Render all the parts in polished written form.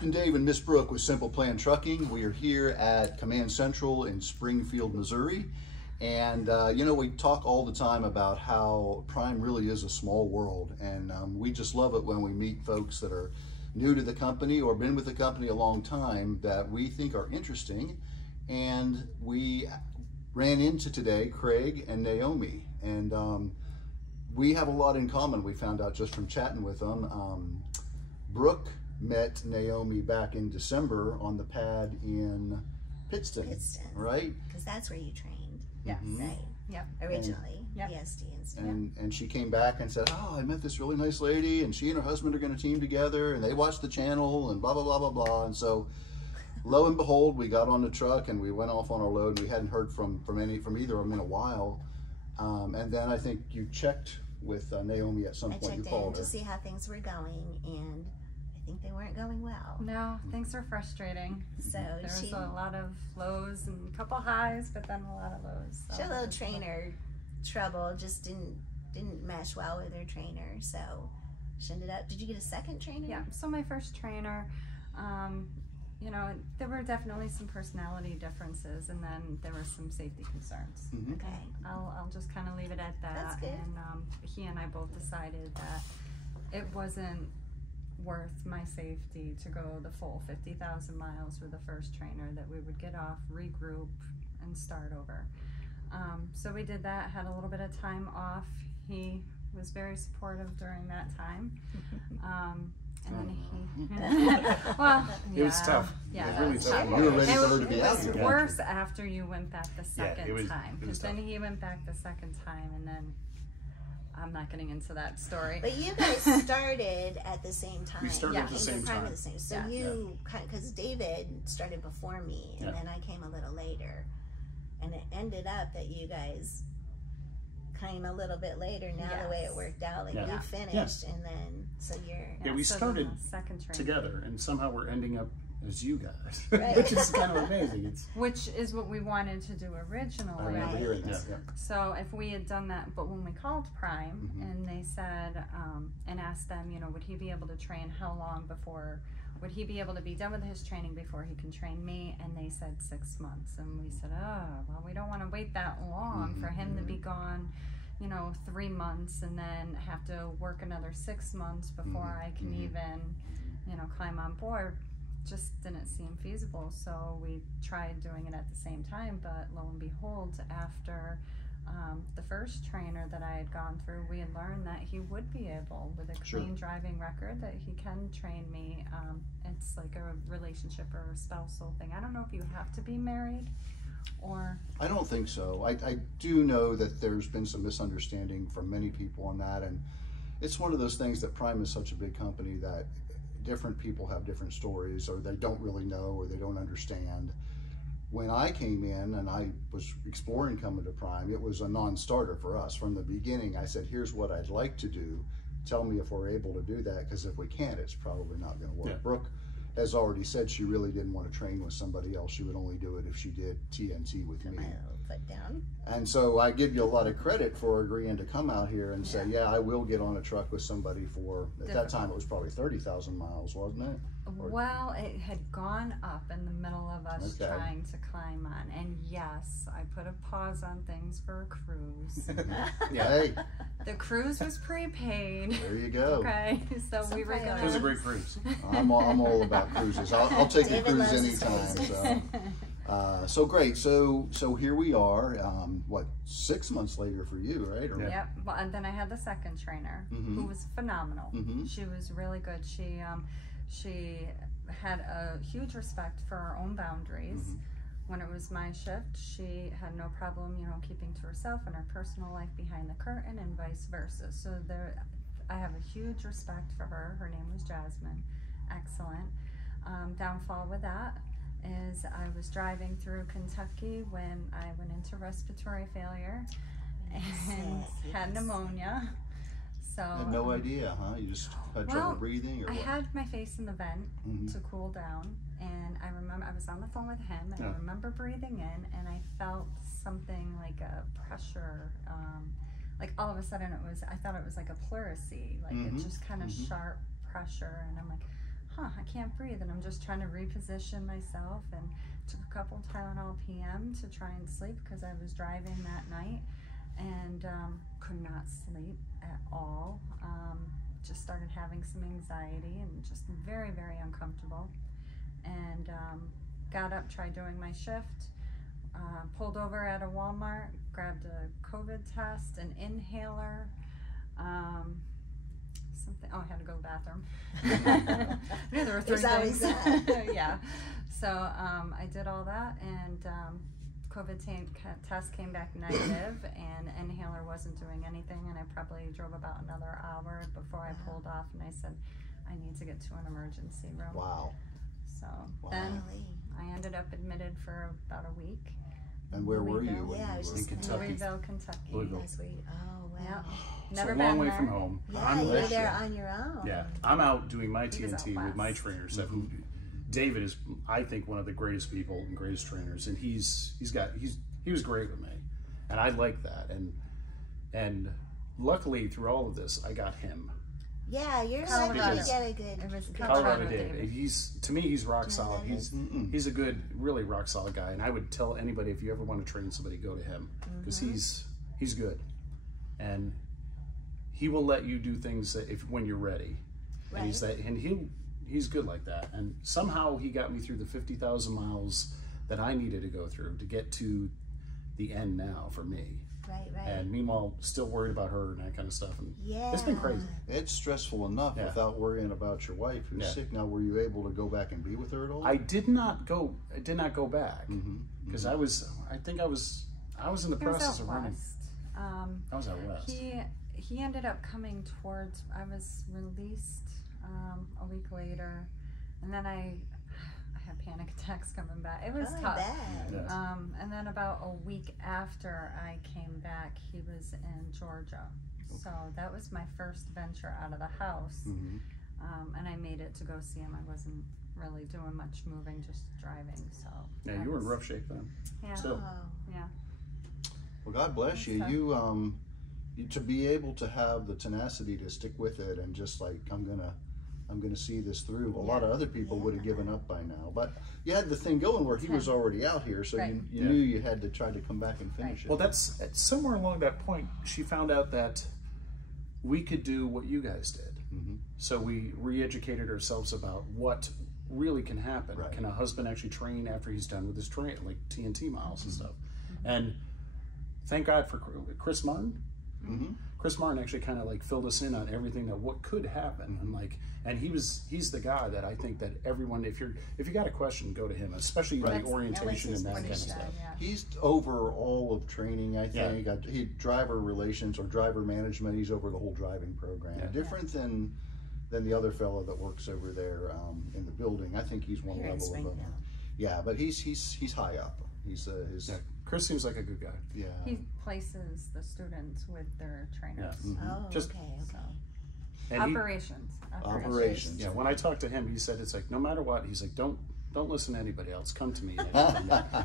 Captain Dave and Ms Brooke with Simple Plan Trucking. We are here at Command Central in Springfield, Missouri. And you know, we talk all the time about how Prime really is a small world. And we just love it when we meet folks that are new to the company or been with the company a long time that we think are interesting. And we ran into today Craig and Naomi. And we have a lot in common, we found out just from chatting with them. Brooke met Naomi back in December on the pad in Pittston, right? Because that's where you trained. Yes. Right. Yep. Originally, yep. ESD and stuff. And she came back and said, oh, I met this really nice lady, and she and her husband are going to team together, and they watch the channel, and blah, blah, blah, blah, blah. And so, lo and behold, we got on the truck, and we went off on our load, and we hadn't heard from either of them in a while. And then I think you checked with Naomi at some point. You called her to see how things were going, and I think they weren't going well. No, things were frustrating. So there was a lot of lows and a couple highs, but then a lot of lows. So she had a little trainer trouble, just didn't mesh well with her trainer. So she ended up. Did you get a second trainer? Yeah. So my first trainer, you know, there were definitely some personality differences, and then there were some safety concerns. Mm-hmm. Okay. I'll just kind of leave it at that. That's good. And he and I both decided that it wasn't worth my safety to go the full 50,000 miles with the first trainer, that we would get off, regroup, and start over. So we did that, had a little bit of time off. He was very supportive during that time. And then he, well, yeah. It was tough. Yeah, it was really tough. You were ready for her to be out here. It here. was worse after you went back the second time, it because was then tough. he went back the second time, and then I'm not getting into that story. But you guys started at the same time. We started at the same time. At the same. So Yeah. you kind of, because David started before me, and Yeah. then I came a little later, and it ended up that you guys came a little bit later. Now the way it worked out, like Yeah. you finished, Yes. and then so you're Yeah, we so started the second trainer, together, and somehow we're ending up as you guys, Right. which is kind of amazing. It's which is what we wanted to do originally. I remember hearing that. Yeah. So if we had done that, but when we called Prime Mhm. and they said, and asked them, you know, would he be able to train, how long before, would he be able to be done with his training before he can train me? And they said 6 months. And we said, oh, well, we don't want to wait that long for him to be gone, you know, 3 months, and then have to work another 6 months before I can even, you know, climb on board. Just didn't seem feasible. So we tried doing it at the same time, but lo and behold, after the first trainer that I had gone through, we had learned that he would be able, with a clean driving record, that he can train me. It's like a relationship or a spousal thing. I don't know if you have to be married or... I don't think so. I do know that there's been some misunderstanding from many people on that, and it's one of those things that Prime is such a big company that different people have different stories, or they don't really know, or they don't understand. When I came in and I was exploring coming to Prime, it was a non-starter for us. From the beginning, I said, here's what I'd like to do. Tell me if we're able to do that, because if we can't, it's probably not going to work. Yeah. Brooke has already said she really didn't want to train with somebody else. She would only do it if she did TNT with me. my little foot down. And so I give you a lot of credit for agreeing to come out here and say, yeah, I will get on a truck with somebody for, at that time it was probably 30,000 miles, wasn't it? Well, it had gone up in the middle of us trying to climb on. And yes, I put a pause on things for a cruise. Yeah. Hey, The cruise was prepaid. there you go. Okay, so we were it was a great cruise. I'm all about cruises. I'll take a David cruise loves his anytime. cruises. So great. So here we are. What, 6 months later for you, right? Or, Yep. Well, and then I had the second trainer, who was phenomenal. She was really good. She had a huge respect for her own boundaries. When it was my shift, she had no problem, you know, keeping to herself and her personal life behind the curtain, and vice versa. So I have a huge respect for her. Her name was Jasmine. Excellent. Downfall with that is I was driving through Kentucky when I went into respiratory failure and had pneumonia. So I had no idea, huh? You just had trouble breathing, or I what? had my face in the vent to cool down, and I remember I was on the phone with him, and I remember breathing in, and I felt something like a pressure, like all of a sudden I thought it was like a pleurisy, like it just kind of sharp pressure, and I'm like, I can't breathe, and I'm just trying to reposition myself, and took a couple Tylenol PM to try and sleep because I was driving that night, and could not sleep at all. Just started having some anxiety and just very, very uncomfortable, and got up, tried doing my shift, pulled over at a Walmart, grabbed a COVID test, an inhaler, something. Oh, I had to go to the bathroom. Yeah, there were 3 There's always things. that. Yeah. So I did all that, and COVID test came back negative, and inhaler wasn't doing anything, and I probably drove about another hour before I pulled off, and I said, I need to get to an emergency room. Wow. So Wow. then I ended up admitted for about a week. And where were you? Louisville. when Yeah, I you was were- in just Kentucky. Louisville, Kentucky. Louisville. That's where you, oh, wow. Yeah. It's Never a been long way there. from home. Yeah, I'm you were with there you. on your own. Yeah, I'm out doing my He was out TNT with my west. trainers. Who David is, I think, one of the greatest people and greatest trainers, and he was great with me, and I like that. And luckily through all of this, I got him. Yeah, you're Colorado. lucky to get a good. It was Colorado David. Dave. To me, he's rock solid. He's a good, really rock solid guy, and I would tell anybody, if you ever want to train somebody, go to him, because he's good, and he will let you do things that when you're ready. Right. And he's good like that. And somehow he got me through the 50,000 miles that I needed to go through to get to the end now for me. Right, right. And meanwhile, still worried about her and that kind of stuff. And Yeah. it's been crazy. It's stressful enough Yeah. without worrying about your wife who's Yeah. sick. Now, were you able to go back and be with her at all? I did not go back because I was in the He was process out of running. west. I was out west. He ended up coming towards. I was released a week later, and then I had panic attacks coming back. It was Oh, tough. bad. Yeah. And then about a week after I came back, he was in Georgia. So that was my first venture out of the house, and I made it to go see him. I wasn't really doing much moving, just driving. So Yeah, that you were in was- rough shape then. Yeah, Still. Oh. yeah. Well, God bless you. So- You to be able to have the tenacity to stick with it and just like, I'm gonna see this through. A lot of other people would have given up by now, but you had the thing going where he was already out here, so Right. you knew you had to try to come back and finish it. Well, that's somewhere along that point. She found out that we could do what you guys did. So we re-educated ourselves about what really can happen. Right. Can a husband actually train after he's done with his train, like TNT miles and stuff? And thank God for Chris Martin. Chris Martin actually kind of like filled us in on everything that what could happen, and he's the guy that I think that everyone, if you got a question, go to him, especially like orientation and that kind of stuff. Yeah. He's over all of training, I think. He driver relations or driver management. He's over the whole driving program. Yeah. Different than the other fellow that works over there in the building. I think he's one Here in level above. Springfield. Yeah, but he's high up. He's his Yeah. Chris seems like a good guy. yeah. He places the students with their trainers. Oh, Just- okay, okay. And he- Operations. Operations. yeah, when I talked to him, he said it's like no matter what, he's like don't listen to anybody else. Come to me.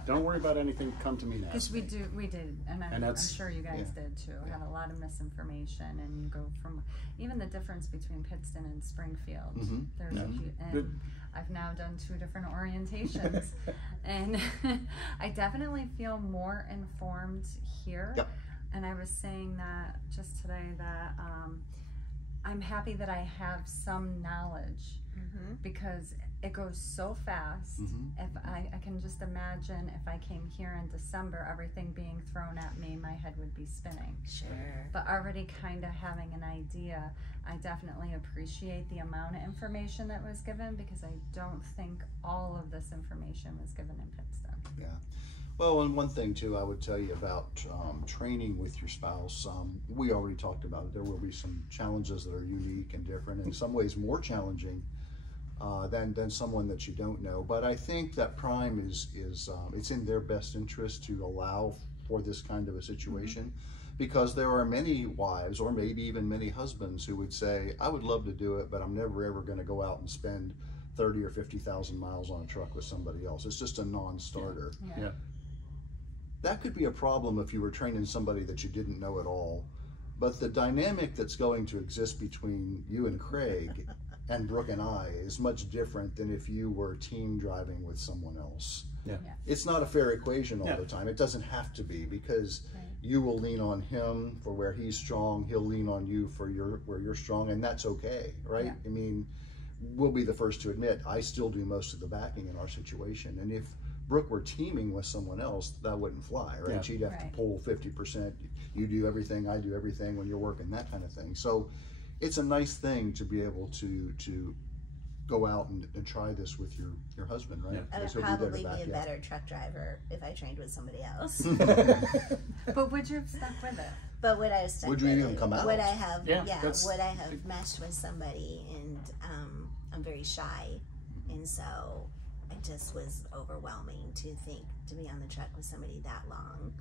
Don't worry about anything. Come to me now. Because we did, and I'm that's- sure you guys did too. Had a lot of misinformation, and you go from even the difference between Pittston and Springfield. There's a huge, and I've now done 2 different orientations, and I definitely feel more informed here. Yep. And I was saying that just today that I'm happy that I have some knowledge because it goes so fast. If I can just imagine if I came here in December, everything being thrown at me, my head would be spinning. Sure. But already kind of having an idea, I definitely appreciate the amount of information that was given because I don't think all of this information was given in Pittston. Yeah. Well, and one thing too, I would tell you about training with your spouse. We already talked about it. There will be some challenges that are unique and different, in some ways more challenging than someone that you don't know. But I think that Prime is it's in their best interest to allow for this kind of a situation, because there are many wives, or maybe even many husbands, who would say, "I would love to do it, but I'm never ever going to go out and spend 30 or 50,000 miles on a truck with somebody else. It's just a non-starter." Yeah. That could be a problem if you were training somebody that you didn't know at all. But the dynamic that's going to exist between you and Craig and Brooke and I is much different than if you were team driving with someone else. Yeah. It's not a fair equation all Yeah. the time. It doesn't have to be, because you will lean on him for where he's strong. He'll lean on you for where you're strong, and that's okay, right? Yeah. I mean, we'll be the first to admit, I still do most of the backing in our situation. And if Brooke were teaming with someone else, that wouldn't fly, right? Yeah. She'd have to pull 50%. You do everything, I do everything when you're working, that kind of thing. So it's a nice thing to be able to go out and try this with your husband, right? Yeah. I would Because he'll there to probably back be a you up. better truck driver if I trained with somebody else. But would you have stuck with it? But would I have stuck Would you with even it? come out? Would I have? Yeah, Yeah. that's- Would I have meshed with somebody? And I'm very shy, and so it just was overwhelming to be on the truck with somebody that long,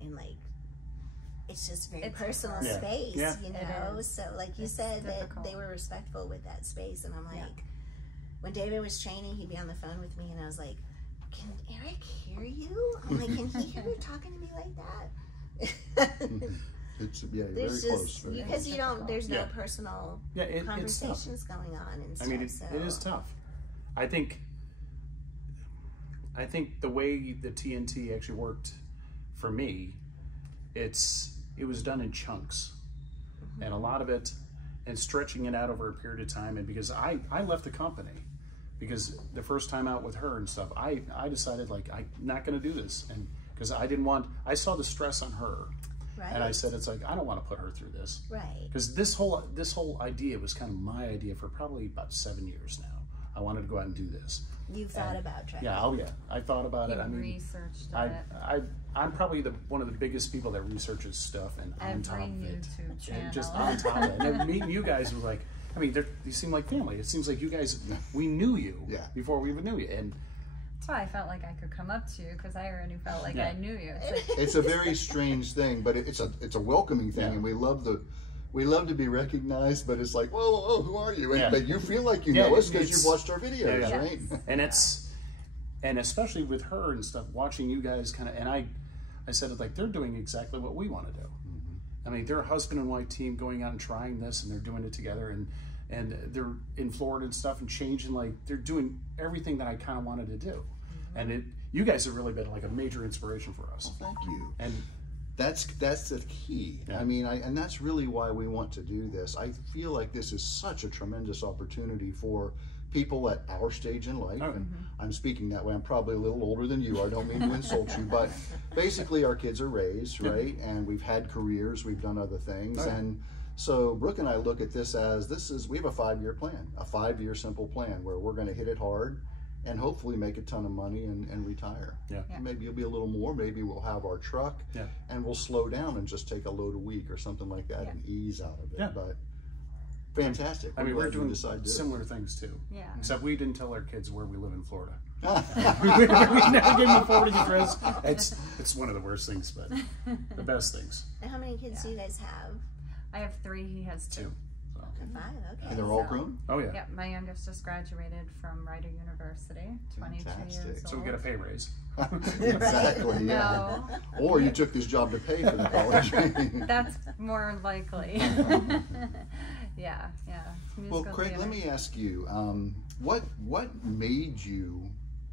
and like. It's just very It's personal hard. space, Yeah. you It know? is. So like you It's said, difficult. that they were respectful with that space. And I'm like, Yeah. when David was training, he'd be on the phone with me and I was like, can Eric hear you? I'm like, can he hear you talking to me like that? It's, yeah, you're There's very just, close. because you don't, there's no Yeah. personal Yeah, it's tough. conversations going on and I stuff. mean, it so. is tough. I think the way the TNT actually worked for me, it was done in chunks, and a lot of it, and stretching it out over a period of time. And because I left the company, because the first time out with her and stuff, I decided like I'm not going to do this, and because I saw the stress on her, Right. and I said it's like I don't want to put her through this. Right. Because this whole idea was kind of my idea for probably about 7 years now. I wanted to go out and do this. You've thought about trying. Yeah, oh yeah, I thought about it. You I mean, researched it. I'm probably one of the biggest people that researches stuff and on top Every of it, YouTube channel. and just on top of it. And then meeting you guys was like, I mean, you seem like family. It seems like you guys, we knew you before we even knew you, and That's why I felt like I could come up to you, because I already felt like Yeah. I knew you. It's like, It's a very strange thing, but it's a welcoming thing, Yeah. and we love to be recognized. But it's like, whoa, who are you? And, Yeah. But you feel like you Yeah, know us because it's- you've watched our videos, Yeah. right? and especially with her and stuff, watching you guys kind of, and I said like they're doing exactly what we want to do. I mean, they're a husband and wife team going out and trying this, and they're doing it together, and they're in Florida and stuff and changing, like they're doing everything that I kind of wanted to do, and you guys have really been like a major inspiration for us. Well, thank you. And That's the key. Yeah. I mean, and that's really why we want to do this. I feel like this is such a tremendous opportunity for people at our stage in life. And I'm speaking that way. I'm probably a little older than you. I don't mean to insult you, but basically our kids are raised, right? And we've had careers, we've done other things. Oh, yeah. And so Brooke and I look at this as we have a 5-year plan, a 5-year simple plan where we're going to hit it hard and hopefully make a ton of money and retire. Yeah. Yeah. Maybe it'll be a little more. Maybe we'll have our truck and we'll slow down and just take a load a week or something like that and ease out of it. Yeah. But fantastic. I mean, we're doing decide to similar things too. yeah. Except we didn't tell our kids where we live in Florida. do We never gave them a forwarding address. It's one of the worst things, but the best things. And how many kids do you guys have? I have 3, he has 2. 2. So. 5, okay. And they're all So- grown? Oh yeah. Yep, my youngest just graduated from Rider University, 22 Fantastic. years old. So we get a pay raise. Exactly, yeah. No, Or you took this job to pay for the college training. that's more likely. yeah. Well, Musical Craig, let theater. me ask you,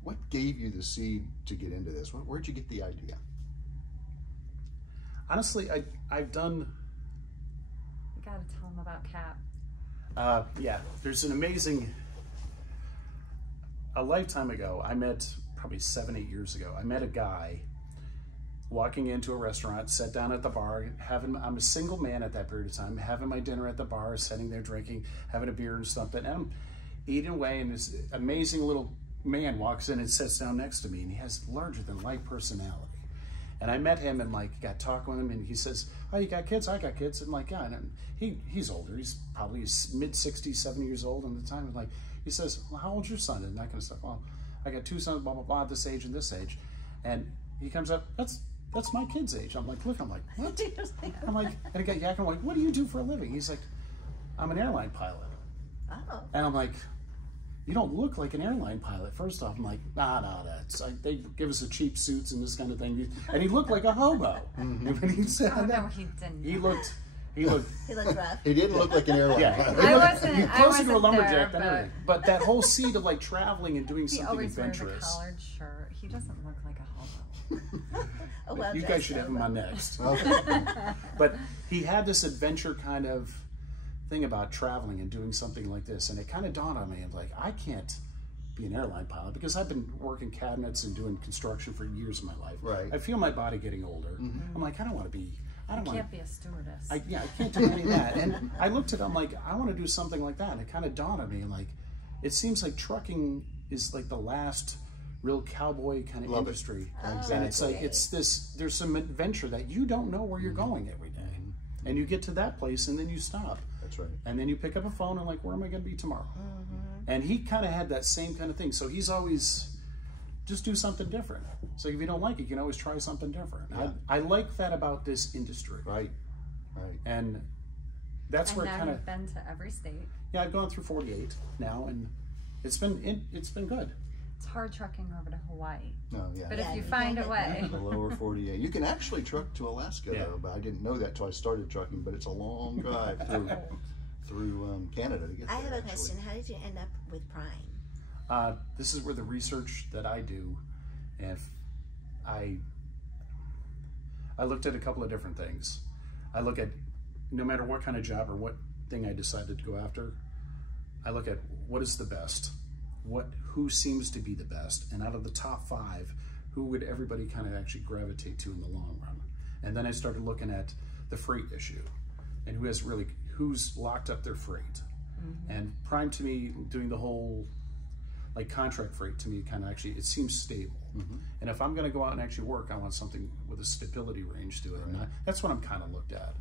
what gave you the seed to get into this? Where'd you get the idea? Honestly, I've done. You gotta tell him about Cap. Yeah, there's an amazing. A lifetime ago, I met probably 7-8 years ago. I met a guy walking into a restaurant, sat down at the bar, I'm a single man at that period of time, having my dinner at the bar, sitting there drinking, having a beer and something, and I'm eating away, and this amazing little man walks in and sits down next to me, and he has larger than life personality. And I met him and like got talking with him, and he says, "Oh, you got kids? I got kids." And like, yeah, and he's older. He's probably mid-60s, 70 years old at the time. And like, he says, "Well, how old's your son?" And that kind of stuff. "Well, I got 2 sons, blah blah blah, this age and this age." And he comes up, "That's my kid's age." I'm like, "Look," I'm like, "What?" I'm like, and I got yakking. I'm like, "What do you do for a living?" He's like, "I'm an airline pilot." Oh. And I'm like, "You don't look like an airline pilot." First off, I'm like, nah, that's they give us the cheap suits and this kind of thing. And he looked like a hobo. And when he said Oh, that, no, he didn't. he looked, He looked rough. He didn't look like an airline pilot. I wasn't. He I closer wasn't to a lumberjack there, than everything. But that whole seat of like traveling and doing He something always wears a adventurous. collared shirt. He doesn't look like a hobo. A well You guys dressed should have him hobo. on next. Okay. But he had this adventure kind of thing about traveling and doing something like this, and it kind of dawned on me. I'm like, I can't be an airline pilot because I've been working cabinets and doing construction for years of my life. Right. I feel my body getting older. I'm like, I don't want to be. I don't want Can't to. be a stewardess. I can't do any of that. And I looked at it, I'm like, I want to do something like that. And it kind of dawned on me, like, it seems like trucking is like the last real cowboy kind of Love it. industry. Exactly. And it's like, it's this, there's some adventure that you don't know where you're going every day. And you get to that place and then you stop. That's right. And then you pick up a phone and like, where am I going to be tomorrow? And he kind of had that same kind of thing. So he's always, just do something different. So if you don't like it, you can always try something different. Yeah. I like that about this industry. Right. Right. And that's and where it now kind of, you've been to every state. yeah, I've gone through 48 now, and it's been good. It's hard trucking over to Hawaii. No, yeah. But Yeah, if you you find a can. way. The lower 48. You can actually truck to Alaska, Yeah. though, but I didn't know that till I started trucking, but it's a long drive through Canada to get there. I have a actually. question. How did you end up with Prime? This is where the research that I do, and I looked at a couple of different things. I look at, no matter what kind of job or what thing I decided to go after, I look at what is the best, who seems to be the best, and out of the top 5, who would everybody kind of actually gravitate to in the long run. And then I started looking at the freight issue and who's locked up their freight. And Prime, to me, doing the whole like contract freight, to me kind of actually, it seems stable. And if I'm going to go out and actually work, I want something with a stability range to it. Right. And that's what I'm kind of looked at.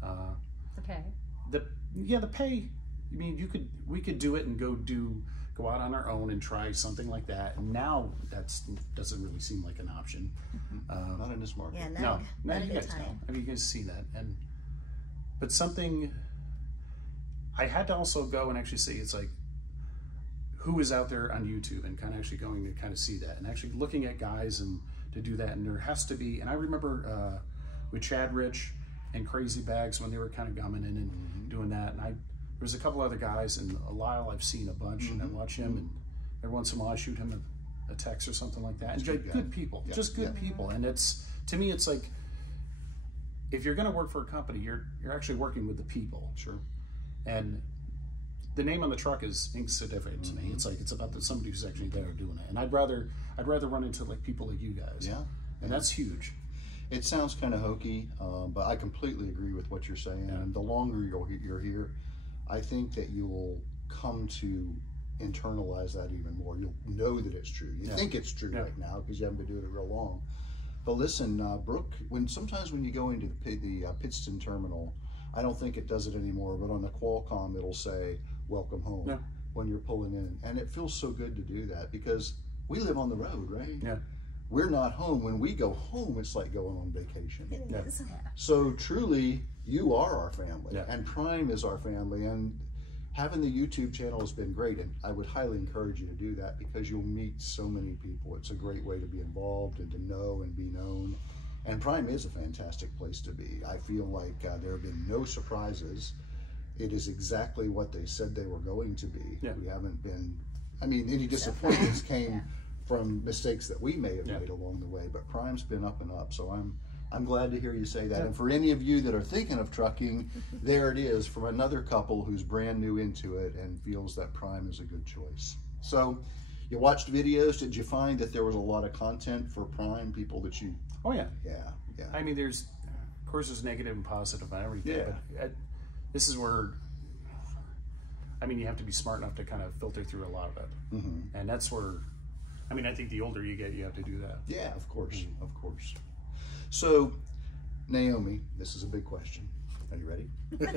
The pay. The pay, I mean, we could do it and go out on our own and try something like that. And now doesn't really seem like an option. Not in this market. Yeah, No, not a you good guys time. don't. I mean, you guys see that. But something, I had to also go and actually see, it's like, who is out there on YouTube and kind of actually going to kind of see that and actually looking at guys and to do that. And there has to be, and I remember with Chad Rich and Crazy Bags when they were kind of gumming in and doing that. And there's a couple other guys, and Lyle I've seen a bunch, and I watch him, and every once in a while I shoot him a text or something like that. And good people, Yeah. just good people. And it's, to me, it's like, if you're going to work for a company, you're actually working with the people. Sure. And the name on the truck is insignificant to me. It's like, it's about somebody who's actually there doing it. And I'd rather run into like people like you guys. Yeah. And that's huge. It sounds kind of hokey, but I completely agree with what you're saying. Yeah. And the longer you're here, I think that you will come to internalize that even more. You'll know that it's true. You think it's true right now because you haven't been doing it real long. But listen, Brooke, sometimes when you go into the Pittston terminal, I don't think it does it anymore, but on the Qualcomm it'll say welcome home when you're pulling in. And it feels so good to do that because we live on the road, right? Yeah. We're not home. When we go home, it's like going on vacation. It is. So truly, you are our family, Yeah. and Prime is our family, and having the YouTube channel has been great, and I would highly encourage you to do that because you'll meet so many people. It's a great way to be involved and to know and be known, and Prime is a fantastic place to be. I feel like there have been no surprises. It is exactly what they said they were going to be. Yeah. We haven't been, I mean, any disappointments came from mistakes that we may have made along the way, but Prime's been up and up, so I'm glad to hear you say that. Yeah. And for any of you that are thinking of trucking, there it is from another couple who's brand new into it and feels that Prime is a good choice. So you watched videos. Did you find that there was a lot of content for Prime people that you? Oh yeah. Yeah. I mean, of course there's negative and positive and everything, Yeah. but this is where, I mean, you have to be smart enough to kind of filter through a lot of it. And that's where, I mean, I think the older you get, you have to do that. Yeah, of course, of course. So, Naomi, this is a big question. Are you ready?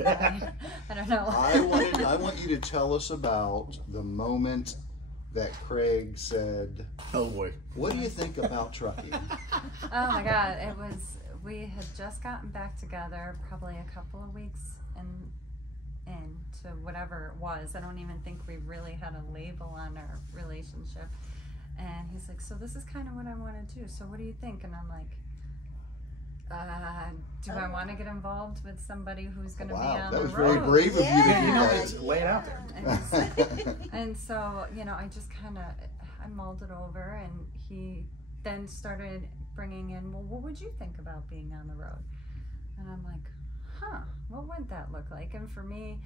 I don't know. I want you to tell us about the moment that Craig said, Oh boy. "What do you think about trucking?" Oh my God, we had just gotten back together probably a couple of weeks into whatever it was. I don't even think we really had a label on our relationship. And he's like, so this is kind of what I want to do. So what do you think? And I'm like, do I want to get involved with somebody who's going to be Wow, on that the was road? very brave of you to do You know, that. it's lay it out there. And so, you know, I just kind of, I mulled it over, and he then started bringing in, well, what would you think about being on the road? And I'm like, huh, what would that look like? And for me,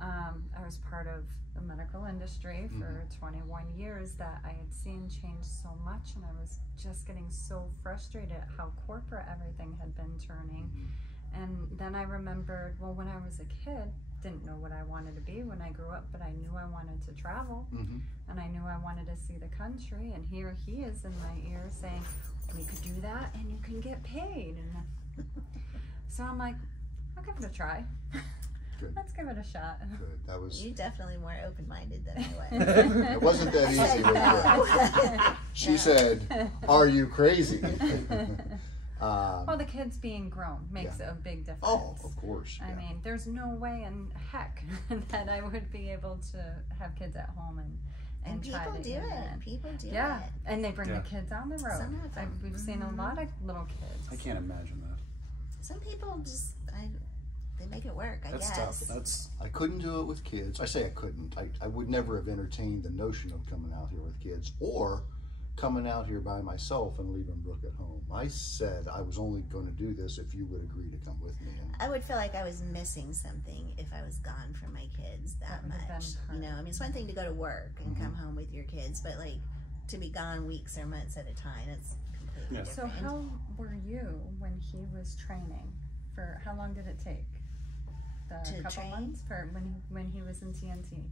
I was part of the medical industry for 21 years that I had seen change so much, and I was just getting so frustrated at how corporate everything had been turning. And then I remembered, well, when I was a kid, didn't know what I wanted to be when I grew up, but I knew I wanted to travel, and I knew I wanted to see the country, and here he is in my ear saying, we could do that and you can get paid. And so I'm like, I'll give it a try. Good. Let's give it a shot. Good. That was. You definitely more open-minded than I was. It wasn't that easy. Was it? She said, "Are you crazy?" Well, the kids being grown makes a big difference. Oh, of course. I mean, there's no way in heck that I would be able to have kids at home and try people to do it. People do it. Yeah, and they bring the kids on the road. Some of them. We've seen a lot of little kids. I can't imagine that. Some people just, they make it work, I That's guess. tough. I couldn't do it with kids. I say I couldn't. I would never have entertained the notion of coming out here with kids or coming out here by myself and leaving Brooke at home. I said I was only going to do this if you would agree to come with me. And I would feel like I was missing something if I was gone from my kids that would have much. been You know, I mean, it's one thing to go to work and come home with your kids, but like to be gone weeks or months at a time, it's completely So different. how were you when he was training? For how long did it take? To couple train? months for when he was in TNT.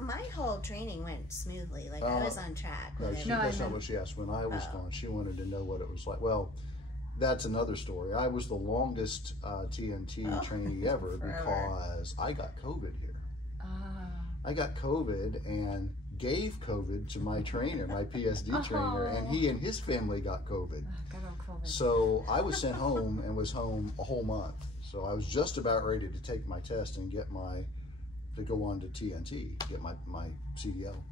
My whole training went smoothly. Like I was on track. no, with that's everything. not what she asked. When I was gone, she wanted to know what it was like. Well, that's another story. I was the longest TNT trainee ever because I got COVID here. I got COVID and gave COVID to my trainer, my PSD trainer, and he and his family got COVID. Good old COVID. So I was sent home and was home a whole month. So I was just about ready to take my test and get to go on to TNT, get my CDL.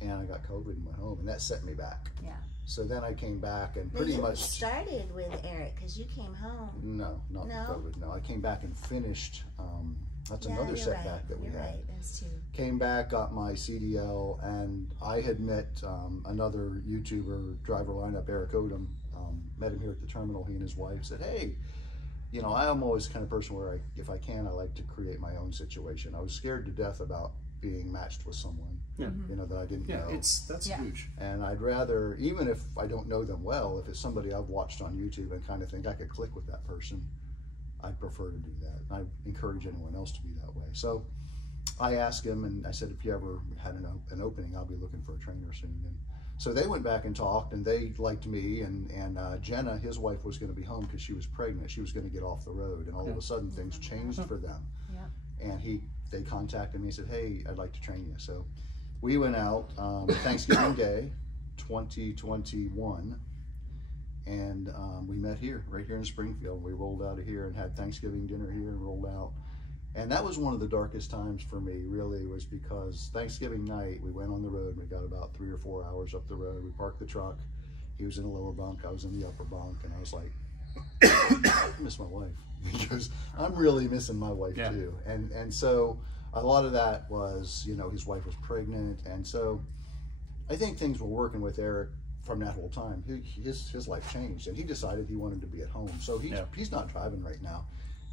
And I got COVID and went home, and that set me back. Yeah. So then I came back and But pretty you much started with Eric because you came home. No, not with COVID. No, I came back and finished. That's another you're setback right. that we You're had. right. That's true. Came back, got my CDL, and I had met another YouTuber, driver lineup, Eric Odom. Met him here at the terminal. He and his wife said, "Hey, you know, I'm always the kind of person where if I can, I like to create my own situation. I was scared to death about being matched with someone, you know, that I didn't know. That's huge. And I'd rather, even if I don't know them well, if it's somebody I've watched on YouTube and kind of think I could click with that person, I'd prefer to do that. And I encourage anyone else to be that way. So I asked him, and I said, if you ever had an opening, I'll be looking for a trainer soon. And so they went back and talked, and they liked me, and Jenna, his wife, was going to be home because she was pregnant. She was going to get off the road, and all of a sudden things changed for them. And they contacted me and said, hey, I'd like to train you. So we went out Thanksgiving Day 2021, and we met here, right here in Springfield. We rolled out of here and had Thanksgiving dinner here and rolled out. And that was one of the darkest times for me, really, was because Thanksgiving night, we went on the road. We got about 3 or 4 hours up the road. We parked the truck. He was in the lower bunk. I was in the upper bunk. And I was like, I miss my wife, because I'm really missing my wife too. And so a lot of that was, you know, his wife was pregnant. And so I think things were working with Eric from that whole time. His life changed, and he decided he wanted to be at home. So he's not driving right now.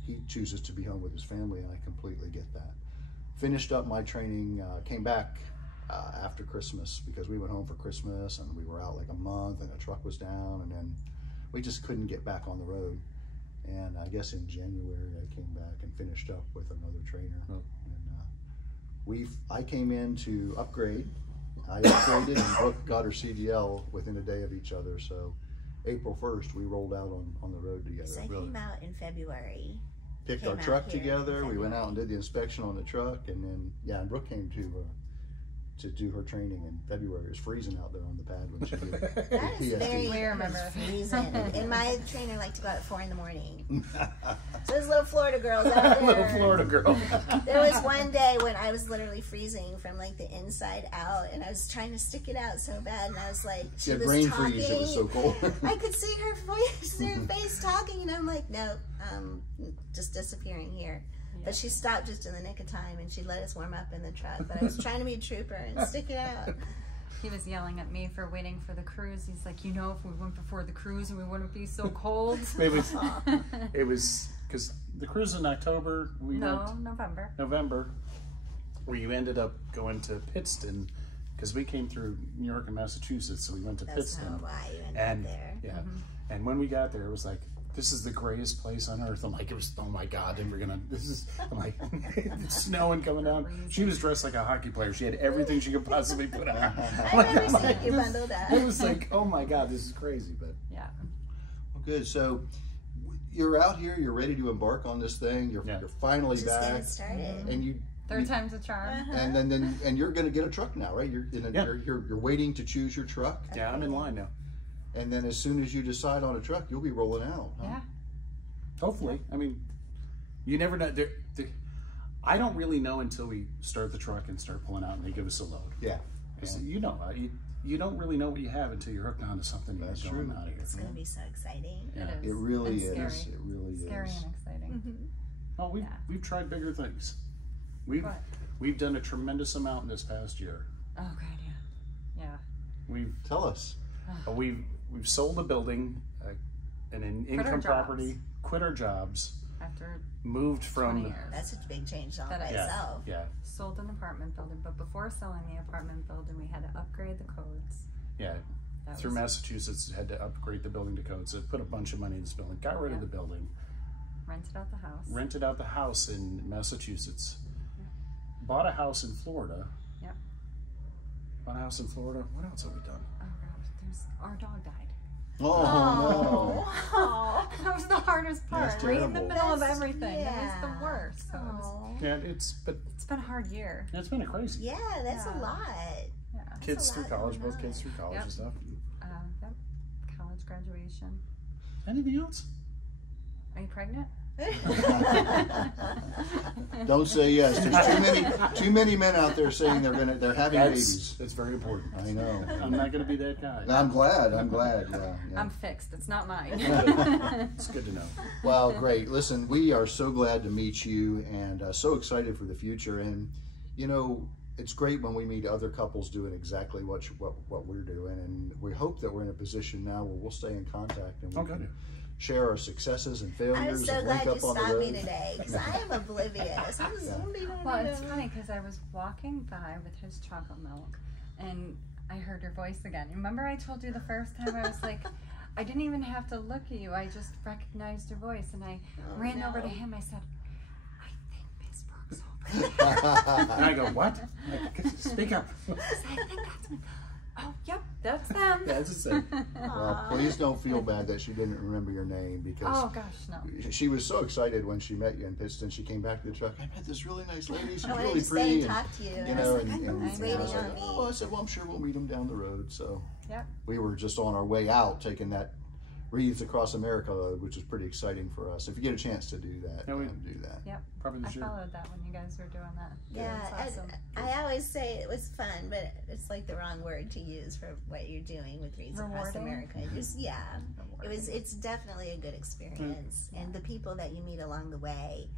He chooses to be home with his family, and I completely get that. Finished up my training, came back after Christmas, because we went home for Christmas and we were out like a month, and the truck was down, and then we just couldn't get back on the road. And I guess in January I came back and finished up with another trainer. And I came in to upgrade. I upgraded, and Brooke got her CDL within a day of each other. So April 1st, we rolled out on the road together. So I came out in February. Picked our truck together. We went out and did the inspection on the truck, and then and Brooke came to do her training in February. It was freezing out there on the pad when she did it. That is very We remember. freezing. And my trainer liked to go out at 4 in the morning. So those little Florida girls out there. Little Florida girl. There was one day when I was literally freezing from like the inside out, and I was trying to stick it out so bad, and I was like, She had brain freeze. It was so cold. I could see her voice, her face talking, and I'm like, nope, just disappearing here. But she stopped just in the nick of time, and she let us warm up in the truck. But I was trying to be a trooper and stick it out. He was yelling at me for waiting for the cruise. He's like, you know, if we went before the cruise, we wouldn't be so cold. It was because the cruise in October. November, where you ended up going to Pittston, because we came through New York and Massachusetts, so we went to Pittston. That's why you ended up there. Yeah, and when we got there, it was like, this is the greatest place on earth. I'm like, it was, oh my God, and we're gonna, I'm like, it's snowing coming down. She was dressed like a hockey player. She had everything she could possibly put on. I've never seen you bundled up. It was like, oh my God, this is crazy, but. Yeah. Well, good. So you're out here, you're ready to embark on this thing. You're finally Just back. getting started. And you. Third time's a charm. And then you're going to get a truck now, right? You're waiting to choose your truck. Yeah, I'm in line now. And then as soon as you decide on a truck, you'll be rolling out. Huh? Yeah. Hopefully. I mean, you never know. I don't really know until we start the truck and start pulling out and they give us a load. Yeah. You know, you don't really know what you have until you're hooked onto something. That's going true. out of here. It's going to be so exciting. Yeah. It is. It really and is. Scary. It really Scary is. and exciting. Well, we've tried bigger things. We've done a tremendous amount in this past year. Oh God, yeah. Tell us. We've sold a building, an income property, quit our jobs, after moved 20 from years. That's a big change all by Yeah. itself. Yeah. Sold an apartment building, but before selling the apartment building, we had to upgrade the codes. Yeah. Through Massachusetts, had to upgrade the building to code. So put a bunch of money in this building, got rid of the building, rented out the house. rented out the house in Massachusetts, bought a house in Florida. Yep. Bought a house in Florida. What else have we done? Oh gosh, our dog died. Oh, Oh. That was the hardest part. That's Right in the terrible. middle of That's- everything. It was yeah. the worst. So Oh. Yeah, it's been a hard year. a crazy. Yeah, that's Yeah. a lot. Yeah. Kids a through lot college, going both on. kids through college Yep. and stuff. Yep. College graduation. Anything else? Are you pregnant? don't say yes. There's too many men out there saying they're having babies. That's very important. I know. I'm not going to be that guy. I'm glad. Yeah. I'm fixed. It's not mine. It's good to know. Well, great. Listen, we are so glad to meet you and so excited for the future. And, you know, it's great when we meet other couples doing exactly what we're doing. And we hope that we're in a position now where we'll stay in contact and we can share our successes and failures. I'm so and glad link you up on the stopped me road. today because I am oblivious. Well, it's funny because I was walking by with his chocolate milk and I heard your voice again. Remember I told you the first time I was like, I didn't even have to look at you. I just recognized your voice and I ran over to him. I said, I think Ms. Brooke's over there. And I go, what? Like, speak up. I think that's me. Oh, yep, that's them. Yeah, that's it. Well, please don't feel bad that she didn't remember your name because Oh gosh, no. she was so excited when she met you in Pittston. She came back to the truck. I met this really nice lady. She's I wanted really to stay pretty. and talk to you. You And know, I was like, I know he's I waiting know. I was like, on me. oh, I said, well, I'm sure we'll meet him down the road. So Yep. we were just on our way out taking that Wreaths Across America load, which is pretty exciting for us. If you get a chance to do that, Yeah, we- do that. Yep. Probably I this year. followed that when you guys were doing that. Yeah, That's awesome. I always say it was fun, but it's like the wrong word to use for what you're doing with Wreaths Across Rewarding? America. It's definitely a good experience, and the people that you meet along the way,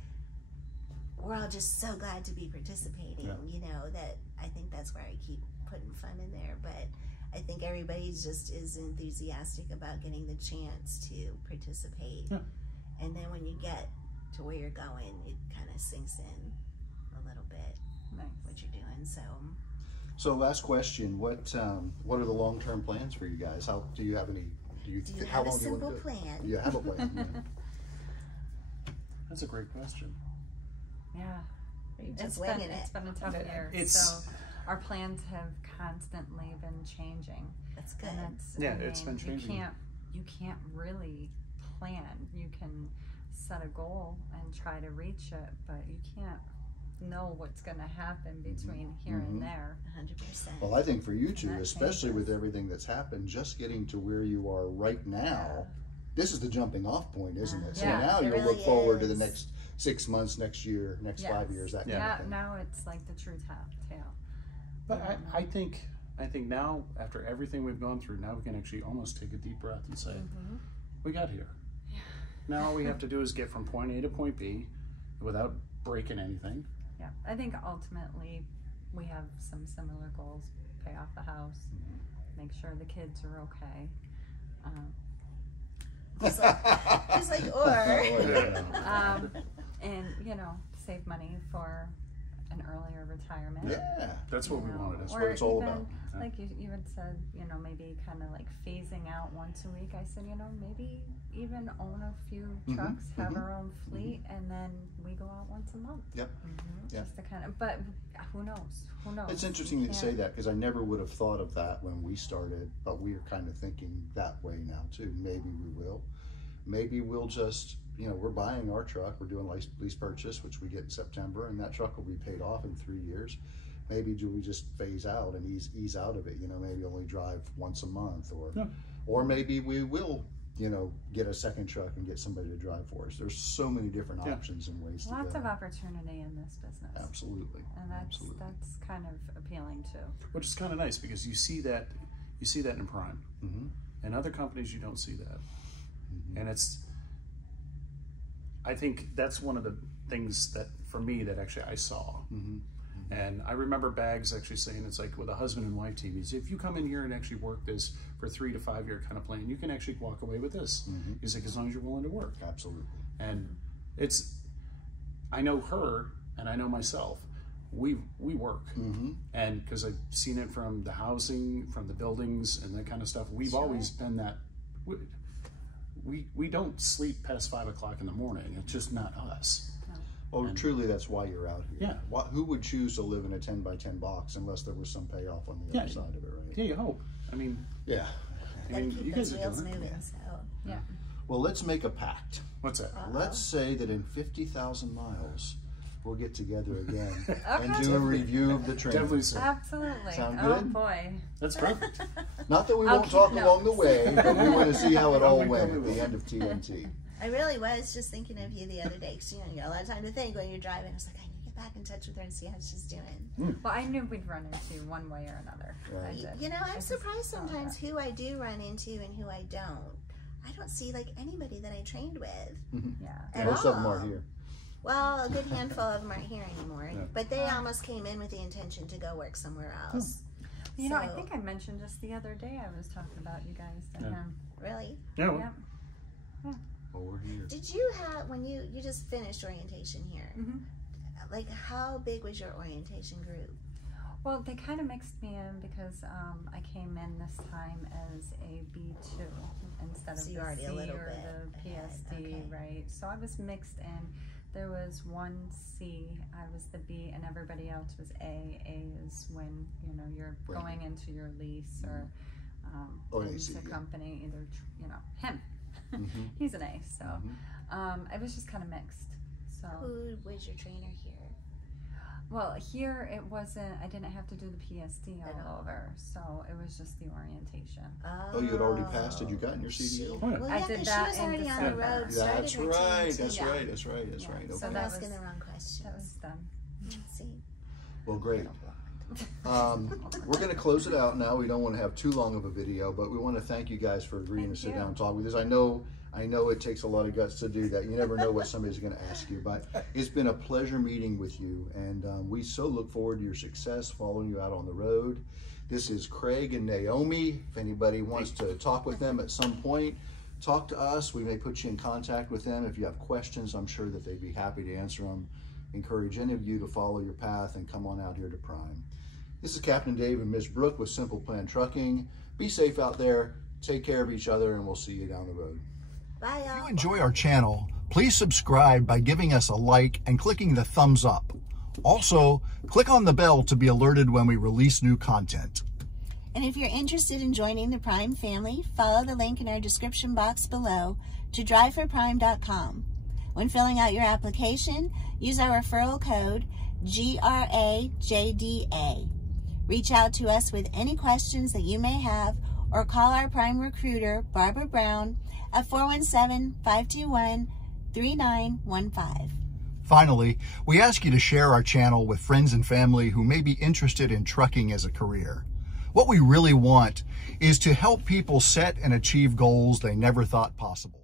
we're all just so glad to be participating. Yeah. You know that I think that's where I keep putting fun in there, but I think everybody just is enthusiastic about getting the chance to participate. Yeah. And then when you get to where you're going, it kind of sinks in a little bit Nice. what you're doing. So last question, what are the long-term plans for you guys? How do you have any, how have a long do you want simple to do it? plan? You have a plan. Yeah. That's a great question. Yeah. Or you're It's just been, winging it. it's been a tough year. It's- So our plans have constantly been changing. That's good. And that's, Yeah, I mean, it's been changing. You can't really plan. You can set a goal and try to reach it, but you can't know what's going to happen between here and there. 100%. Well, I think for you two, that especially changes. with everything that's happened, just getting to where you are right now, this is the jumping off point, isn't it? So Yeah, now it you'll really look forward to the is. next 6 months, next year, next 5 years, that kind of thing. Now it's like the true tale. But I think now, after everything we've gone through, now we can actually almost take a deep breath and say, we got here. Now all we have to do is get from point A to point B without breaking anything. Yeah, I think ultimately we have some similar goals: pay off the house, make sure the kids are okay. Just like, or. And save money for an earlier retirement. Yeah. That's what we wanted. That's Or what it's all even, about. like you had said, maybe kind of like phasing out once a week. I said, maybe even own a few trucks, have our own fleet, and then we go out once a month. Yep. Yeah. Just to kind of, but who knows? Who knows? It's interesting that you say that, because I never would have thought of that when we started, but we're kind of thinking that way now too. Maybe we will. Maybe we'll just, we're buying our truck, we're doing lease purchase, which we get in September, and that truck will be paid off in 3 years. Maybe do we just phase out and ease out of it, maybe only drive once a month, or maybe we will, get a second truck and get somebody to drive for us. There's so many different options and ways to go. Lots of opportunity in this business. Absolutely. And that's kind of appealing too. Which is kind of nice, because you see that in Prime. In other companies, you don't see that. And I think that's one of the things that, for me, that actually I saw. And I remember Bags actually saying, it's like with a husband and wife team, if you come in here and actually work this for 3 to 5 year kind of plan, you can actually walk away with this. He's like, as long as you're willing to work. Absolutely. And I know her and I know myself, we work. And because I've seen it from the housing, from the buildings and that kind of stuff, we've always been that. We don't sleep past 5 o'clock in the morning. It's just not us. Well, truly, that's why you're out here. Yeah. Who would choose to live in a 10 by 10 box unless there was some payoff on the other side of it, right? Yeah, you hope. I mean, yeah. Gotta keep you those guys are wheels doing it. moving. So Yeah. Well, let's make a pact. What's that? Let's say that in 50,000 miles, we'll get together again and Okay. do a review of the training. Definitely so. Absolutely. Sound Oh good? boy. That's perfect. Not that we I'll won't keep talk notes. along the way, but we want to see how it all we went probably at the will. end of TNT. I really was just thinking of you the other day, because you got a lot of time to think when you're driving. I was like, I need to get back in touch with her and see how she's doing. Well, I knew we'd run into one way or another. Right. I did. I'm I just surprised saw sometimes that. who I do run into and who I don't. I don't see like anybody that I trained with. Yeah. At Most of them all. are here. Well, a good handful of them aren't here anymore, Yeah. but they almost came in with the intention to go work somewhere else. I So- think I mentioned just the other day I was talking about you guys to Yeah. him. Really? Yeah. well, Yep. Well, we're here. Did you have, when you just finished orientation here, Mhm. like how big was your orientation group? Well, they kind of mixed me in because I came in this time as a B2 instead So of you're the already C a little or bit the ahead, PSD, okay. right? So I was mixed in. There was one C, I was the B, and everybody else was A. A is when you're Right. going into your lease or Or into AC, a yeah. company, either him. Mhm. He's an A, so Mhm. I was just kind of mixed. So. Who was your trainer here? Well, here it wasn't, I didn't have to do the PSD At all all. over, so it was just the orientation. Oh, you had already passed? Had you gotten your CDL? Oh, yeah. Well, I yeah, did because that she was in already on the December. road. started That's her right. TNT. That's Yeah. right. That's right. That's Yeah. right. So Okay. I'm that asking was- the wrong questions. That was done. See? Well, great. We're going to close it out now. We don't want to have too long of a video, but we want to thank you guys for agreeing to Thank sit you. down and talk with us. I know it takes a lot of guts to do that. You never know what somebody's going to ask you, but it's been a pleasure meeting with you, and we so look forward to your success, following you out on the road. This is Craig and Naomi. If anybody wants to talk with them at some point, talk to us. We may put you in contact with them. If you have questions, I'm sure that they'd be happy to answer them. Encourage any of you to follow your path and come on out here to Prime. This is Captain Dave and Ms Brooke with Simple Plan Trucking. Be safe out there, take care of each other, and we'll see you down the road. Bye, If y'all. you enjoy our channel, please subscribe by giving us a like and clicking the thumbs up. Also, click on the bell to be alerted when we release new content. And if you're interested in joining the Prime family, follow the link in our description box below to driveforprime.com. When filling out your application, use our referral code GRAJDA. Reach out to us with any questions that you may have, or call our Prime recruiter, Barbara Brown, at 417-521-3915. Finally, we ask you to share our channel with friends and family who may be interested in trucking as a career. What we really want is to help people set and achieve goals they never thought possible.